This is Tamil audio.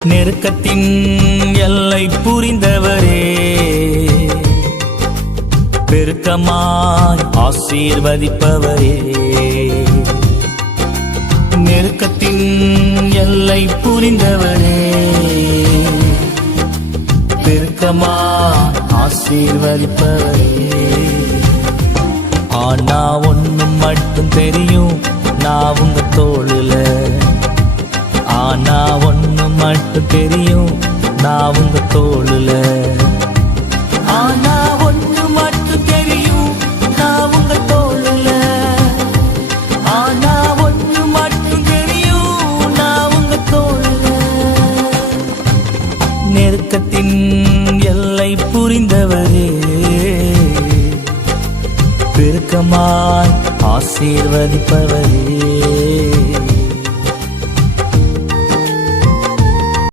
நெருக்கத்தின் எல்லை புரிந்தவரே, பெருக்கமாய் ஆசீர்வதிப்பவரே. நெருக்கத்தின் எல்லை புரிந்தவரே, பெருக்கமாய் ஆசீர்வதிப்பவரே. ஆனா ஒண்ணும் மட்டும் தெரியும், நான் உங்க தோளுல. ஆனா ஒண்ணு மட்டும் தெரியும், நான் உங்க தோளுல. ஆனா ஒண்ணு மட்டும் தெரியும், நான் உங்க தோளுல. ஆனா ஒண்ணு மட்டும் தெரியும், நான் உங்க தோளுல. நெருக்கத்தின் எல்லை புரிந்தவரே, பெருக்கமாய் ஆசீர்வதிப்பவரே.